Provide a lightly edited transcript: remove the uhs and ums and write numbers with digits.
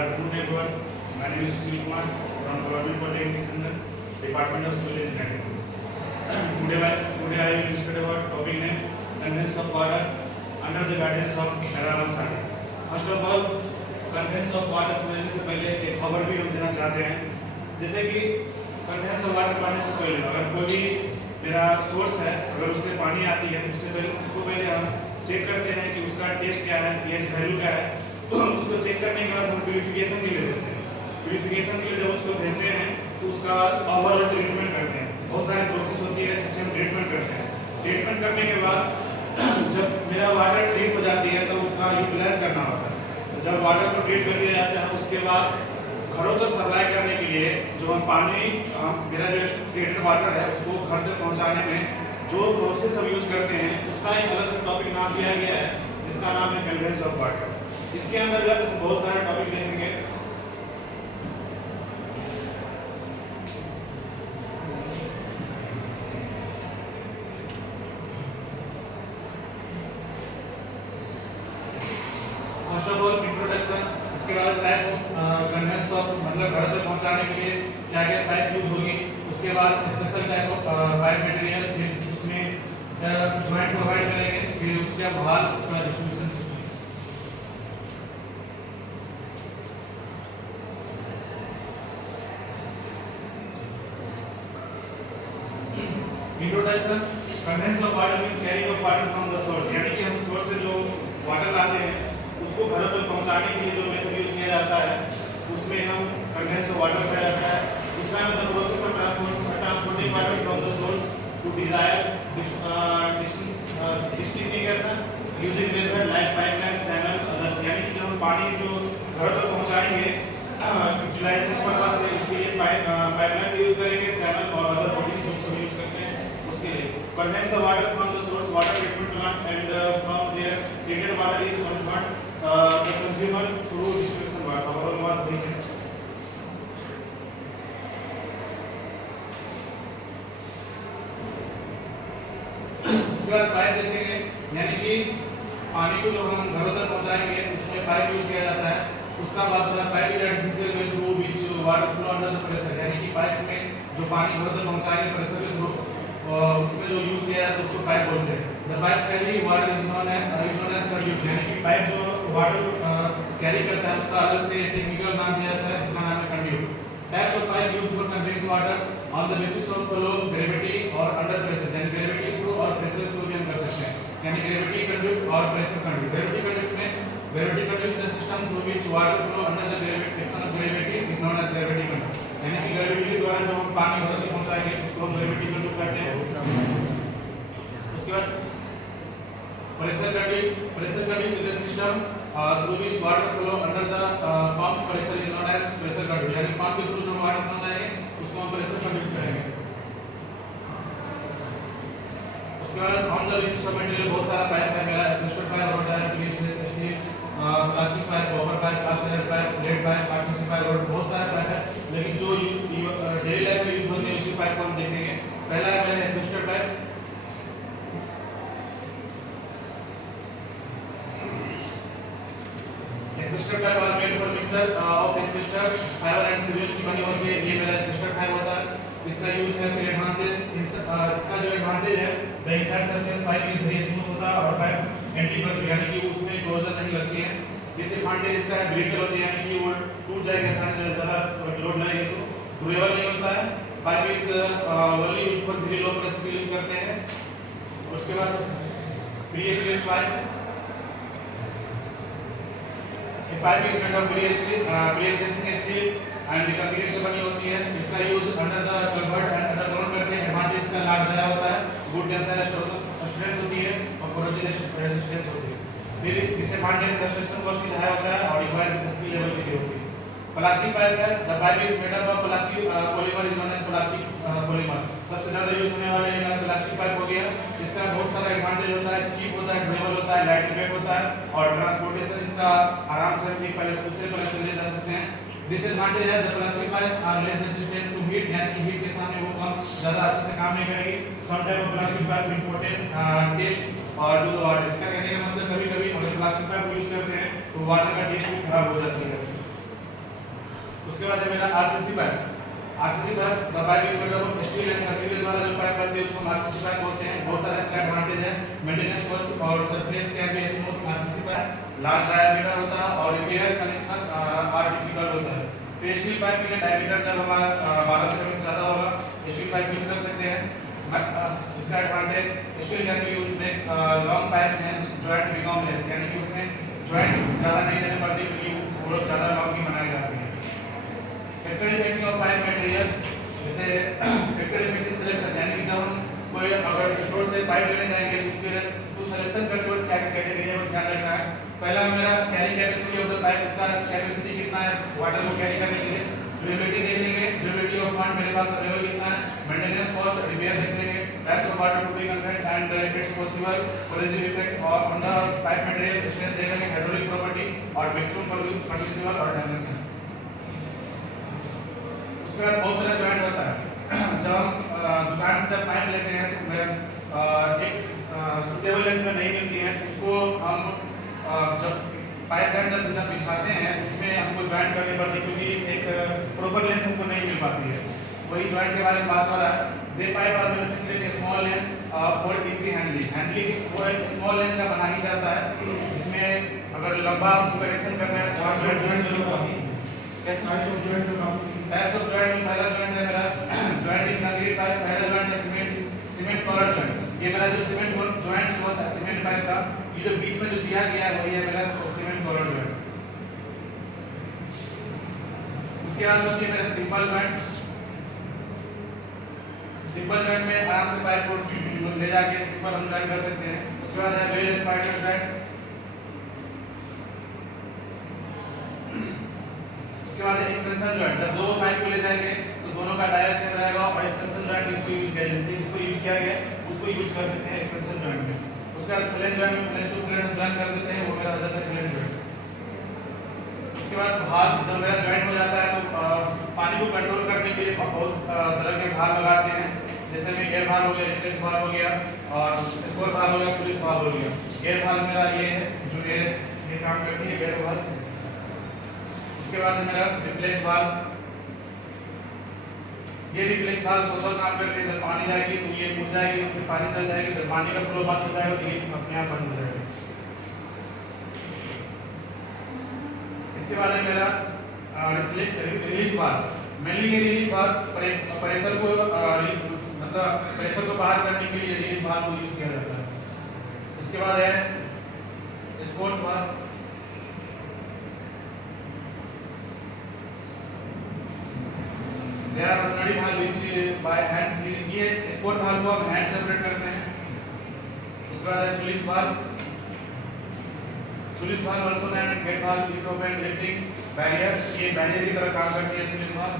afternoon, everyone. My name is Sushil Kumar from Government Polytechnic Center, Department of Civil Engineering. Today I will discuss about topic name Conveyance of Water under the guidance of Narayan Sir. First of all, Conveyance of Water समझने से पहले एक खबर भी हम देना चाहते हैं, जैसे कि Conveyance of Water पाने से पहले अगर कोई भी मेरा सोर्स है, अगर उससे पानी आती है तो उससे पहले उसको पहले हम चेक करते हैं कि उसका टेस्ट क्या है, pH वैल्यू क्या है. उसको चेक करने के बाद हम प्यूरिफिकेशन के लिए देते हैं. प्यूरिफिकेशन के लिए जब उसको देते हैं तो उसका ओवरऑल ट्रीटमेंट करते हैं. बहुत सारे प्रोसेस होती है जिससे हम ट्रीटमेंट करते हैं. ट्रीटमेंट करने के बाद जब मेरा वाटर ट्रीट हो जाती है तब उसका यूटिलाइज करना होता है. तो जब वाटर को ट्रीट कर दिया जाता है उसके बाद घरों तक सप्लाई करने के लिए जो हम पानी मेरा जो ट्रीटेड वाटर है उसको घर तक पहुंचाने में जो प्रोसेस हम यूज करते हैं उसका एक अलग से टॉपिक नाम दिया गया है जिसका नाम है कन्वेंस ऑफ वाटर. इसके अंतर्गत हम बहुत सारे टॉपिक देखेंगे. फर्स्ट ऑफ ऑल इंट्रोडक्शन, इसके बाद टाइप ऑफ कन्वेंस ऑफ मतलब घर तक पहुंचाने के लिए क्या क्या पाइप यूज होगी. उसके बाद special type of pipe material उसमें जॉइंट प्रोवाइड करेंगे. फिर उसके बाद उसका distribution. Introduction, condense of water means carrying of water from the source, यानी कि हम सोर्स से जो वाटर लाते हैं उसको घरों तक पहुंचाने के लिए जो मेथड यूज किया जाता है उसमें हम कंडेंस ऑफ वाटर कहा जाता है. उसमें हम the process of transporting water from the source to desired distinction using method like pipeline channels others, यानी कि जब हम पानी जो घरों तक पहुंचाएंगे यूटिलाइजेशन पर्पस से उसके लिए पाइपलाइन यूज करेंगे, चैनल और अदर बॉडीज जो सब यूज करते हैं उसके लिए. Conveys the water from the source water treatment plant and from there treated water is converted the consumer through distribution water. और बात वही है. उसके बाद पाइप देते हैं, यानी कि पानी को जब हम घरों तक पहुंचाएंगे उसमें पाइप यूज किया जाता है. उसका बाद वाला pipe is artificial way through which water flow under the pressure, यानी कि पाइप में जो पानी घरों तक पहुंचाएंगे प्रेशर के थ्रू उसमें जो यूज किया जाता है उसको पाइप बोलते हैं. The pipe carry water is known as conduit, यानी कि पाइप जो वाटर कैरी करता है उसका अलग से टेक्निकल नाम दिया जाता है जिसका नाम है conduit. Types of pipe used for conveying water on the basis of flow, gravity और अंडर प्रेशर, यानी ग्रेविटी थ्रू और प्रेशर थ्रू भी हम कर सकते हैं. यानी ग्रेविटी कंड्यूट और प्रेशर कंड्यूट. ग्रेविटी कंड्यूट में gravity conduit the system through which water flow under the gravitation of gravity is known as gravity conduit, यानी कि ग्रेविटी के द्वारा जो हम पानी घरों तक पहुंचाएंगे उसको हम ग्रेविटी कंड्यूट कहते हैं. उसके बाद pressure conduit is the system through which water flow under the pump pressure is known as pressure conduit, यानी पंप के थ्रू जो वाटर पहुंचाएंगे उसको हम प्रेशर कंड्यूट कहेंगे. उसके बाद on the basis of material बहुत सारा पाइप है. मेरा एस्बेस्टस पाइप होता है, polystyrene steel, plastic pipe, copper pipe, cast pipe, lead pipe, RCC pipe और बहुत सारे पाइप है. लेकिन जो डेली लाइफ में यूज होते हैं उसी पाइप को हम देखेंगे. पहला है मेरा asbestos pipe. Asbestos pipe are made for mixture of asbestos fibre and cement की बनी होती है. ये मेरा एस्बेस्टस पाइप होता है. इसका यूज है फिर एडवांटेज, इसका जो एडवांटेज है the inside surface pipe is very smooth होता है और पाइप एंटी बग, यानी कि उसमें क्लोजर नहीं लगती है. डिसएडवांटेज इसका है ब्रिटल होती है, यानी कि वो टूट जाएगा आसानी से, ज्यादा लोड लगेगा तो ड्यूरेबल नहीं होता है. Pipe is only use for very low pressure के यूज करते हैं. उसके बाद prestress pipe. A pipe is made of prestressing steel and concrete से बनी होती है. इसका use under the culvert and underground करते हैं. एडवांटेज इसका लार्ज बड़ा होता है, गुड टेंसाइल स्ट्रेंथ होती है और कोरोजन रेजिस्टेंस होती है. फिर डिसएडवांटेज कंस्ट्रक्शन कॉस्ट भी हाई होता है और रिक्वायर्ड स्किल लेवल की होती है. प्लास्टिक पाइप है. The pipe is made up of plastic polymer is known as plastic polymer. सबसे ज्यादा यूज होने वाला ये प्लास्टिक पाइप हो गया. इसका बहुत सारा एडवांटेज होता है, चीप होता है, ड्यूरेबल होता है, लाइट वेट होता है और ट्रांसपोर्टेशन इसका आराम से एक पहले दूसरे पर ले जा सकते हैं. डिसएडवांटेज है the plastic pipe are less resistant to heat, यानी कि हीट के सामने वो कम ज्यादा अच्छे से काम नहीं करेगी. Some type of plastic pipe imported taste और टू द वाटर. इसका कहने का मतलब कभी-कभी अगर प्लास्टिक पाइप यूज करते हैं तो वाटर का टेस्ट भी खराब हो जाती है. उसके बाद है मेरा RCC pipe. RCC pipe the pipe is made of steel and concrete के द्वारा जो पाइप बनती है उसको आरसीसी पाइप बोलते हैं। बहुत सारे इसके एडवांटेज है, मेंटेनेंस कॉस्ट और surface can be smooth. RCC pipe large diameter होता है और रिपेयर कनेक्शन आर डिफिकल्ट होता है। तो स्टील पाइप के डायमीटर जब हमारा 12 से ज्यादा होगा स्टील पाइप यूज कर सकते हैं। इसका advantage steel can be used make long pipe has joint become less, यानी कि उसमें जॉइंट ज्यादा नहीं देने पड़ती क्योंकि वो लोग ज्यादा लॉन्ग की बनाई जाती है। Factory making of pipe material, जैसे फैक्टरी मेकिंग सिलेक्शन, यानी कि जब हम कोई अगर स्टोर से पाइप लेने जाएंगे उसको सिलेक्शन करते वक्त क्या कैटेगरी है वो ध्यान रखना है। पहला मेरा carry capacity of the pipe, इसका कैपेसिटी कितना है वाटर को कैरी करने के लिए। ड्यूरेबिलिटी देख लेंगे, ड्यूरेबिलिटी ऑफ फंड मेरे पास अवेलेबल कितना है। मेंटेनेंस कॉस्ट रिपेयर देख लेंगे, types of water to be content and it's possible corrosive effect और on the pipe material strength देख लेंगे, हाइड्रोलिक प्रॉपर्टी और मैक्सिमम परमिसिबल और डायमेंशन। उसके बाद बहुत तरह जॉइंट होता है। जब हम दुकान से जब पाइप लेते हैं तो एक सुटेबल लेंथ में नहीं मिलती है, उसको हम जब पाइप लाइन जब बिछाते हैं उसमें हमको जॉइंट करनी पड़ती है क्योंकि एक प्रॉपर लेंथ हमको नहीं मिल पाती है। वही जॉइंट के बारे में बात हो रहा है। They pipe are manufactured in small length for easy handling वो एक स्मॉल लेंथ का बना ही जाता है। इसमें अगर लंबा कनेक्शन करना है तो जॉइंट जरूर होती है। कैसे टाइप्स ऑफ जॉइंट में पहला जॉइंट है मेरा जॉइंट इन कंक्रीट पाइप, पहला जॉइंट है सीमेंट कॉलर जॉइंट। ये मेरा जो सीमेंट जॉइंट जो होता है सीमेंट पाइप का, ये जो बीच में जो दिया गया है वही है मेरा सीमेंट कॉलर जॉइंट। उसके बाद होती है मेरा सिंपल जॉइंट। सिंपल जॉइंट में आराम से पाइप को ले जाके सिंपल हम जॉइंट कर सकते हैं। उसके बाद है वेल स्पाइडर जॉइंट। उसके बाद एक्सटेंशन जॉइंट, जब दो पाइप को ले जाएंगे तो दोनों का डाया सेम रहेगा और एक्सटेंशन जॉइंट इसको यूज किया जैसे इसको यूज किया गया उसको यूज कर सकते हैं एक्सटेंशन जॉइंट में। उसके बाद फ्लेंज जॉइंट में फ्लेंज टू फ्लेंज जॉइन कर देते हैं, वो मेरा हो जाता है फ्लेंज जॉइंट। उसके बाद भाग जब मेरा जॉइंट हो जाता है तो पानी को कंट्रोल करने के लिए बहुत तरह के भाग लगाते हैं, जैसे में एयर भाग हो गया, रिफ्लेक्स भाग हो गया और स्कोर भाग हो गया, पुलिस भाग हो गया। एयर भाग मेरा ये है जो ये काम करती है एयर भाग। उसके बाद मेरा रिफ्लेक्स भाग, ये रिफ्लेक्स भाग सोलर काम करते हैं। जब पानी जाएगी तो ये उड़ जाएगी, फिर पानी चल जाएगी, जब पानी का फ्लो बंद हो जाएगा तो ये अपने आप बंद हो जाएगा। इसके बाद है मेरा रिलीफ भाग। मेनली ये रिलीफ भाग प्रेशर को मतलब प्रेशर को बाहर करने के लिए रिलीफ भाग को यूज किया जाता है। इसके बाद है स्पोर्ट्स भाग। There are ordinary भाग which by hand, ये स्पोर्ट भाग को हम हैंड सेपरेट करते हैं। उसके बाद है सुलिस भाग। सुलिस भाग also known as गेट भाग, lift off and lifting barrier, ये बैरियर की तरह काम करती है सुलिस भाग।